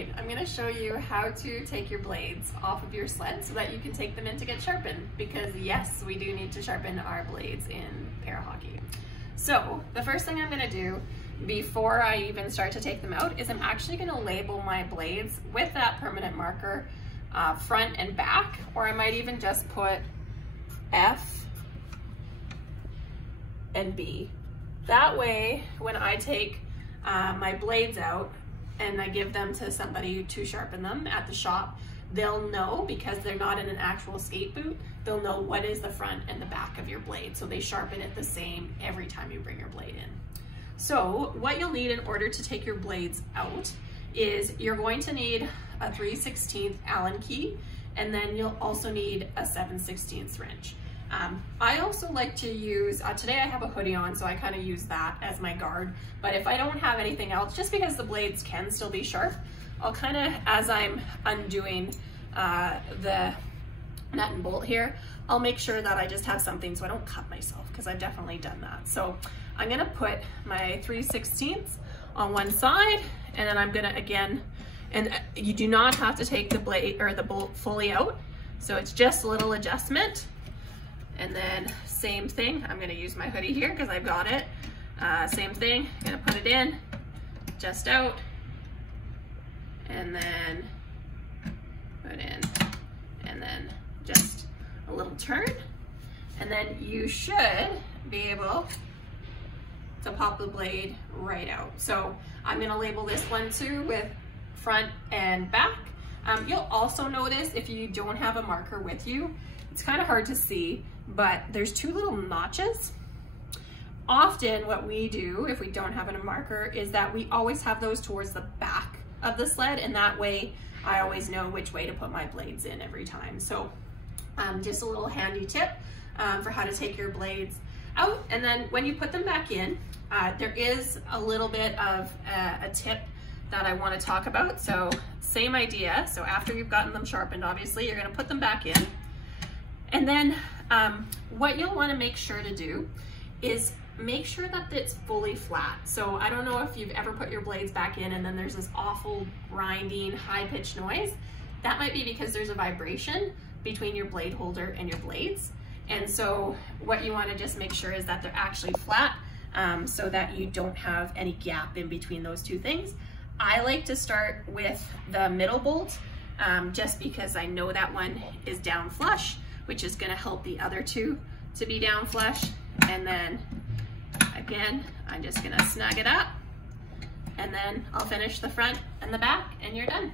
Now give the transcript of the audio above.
right, I'm gonna show you how to take your blades off of your sled so that you can take them in to get sharpened, because yes, we do need to sharpen our blades in para hockey. So the first thing I'm gonna do before I even start to take them out is I'm actually gonna label my blades with that permanent marker, front and back, or I might even just put F and B. That way, when I take my blades out and I give them to somebody to sharpen them at the shop, they'll know, because they're not in an actual skate boot, they'll know what is the front and the back of your blade, so they sharpen it the same every time you bring your blade in. So what you'll need in order to take your blades out is you're going to need a 3/16 Allen key, and then you'll also need a 7/16 wrench. I also like to use, today I have a hoodie on, so I kind of use that as my guard, but if I don't have anything else, just because the blades can still be sharp, I'll kind of, as I'm undoing the nut and bolt here, I'll make sure that I just have something so I don't cut myself, because I've definitely done that. So I'm gonna put my 3/16 on one side, and then I'm gonna again, and you do not have to take the blade or the bolt fully out, so it's just a little adjustment. And then same thing, I'm gonna use my hoodie here because I've got it. Same thing, gonna put it in, just out, and then put in, and then just a little turn. And then you should be able to pop the blade right out. So I'm gonna label this one too with front and back. You'll also notice if you don't have a marker with you, it's kind of hard to see, but there's two little notches. Often what we do if we don't have a marker is that we always have those towards the back of the sled, and that way I always know which way to put my blades in every time. So just a little handy tip for how to take your blades out. And then when you put them back in, there is a little bit of a tip that I want to talk about. So same idea. So after you've gotten them sharpened, obviously you're going to put them back in. And then what you'll want to make sure to do is make sure that it's fully flat. So I don't know if you've ever put your blades back in and then there's this awful grinding, high-pitched noise. That might be because there's a vibration between your blade holder and your blades. And so what you want to just make sure is that they're actually flat, so that you don't have any gap in between those two things. I like to start with the middle bolt, just because I know that one is down flush, which is going to help the other two to be down flush. And then again, I'm just going to snug it up, and then I'll finish the front and the back, and you're done.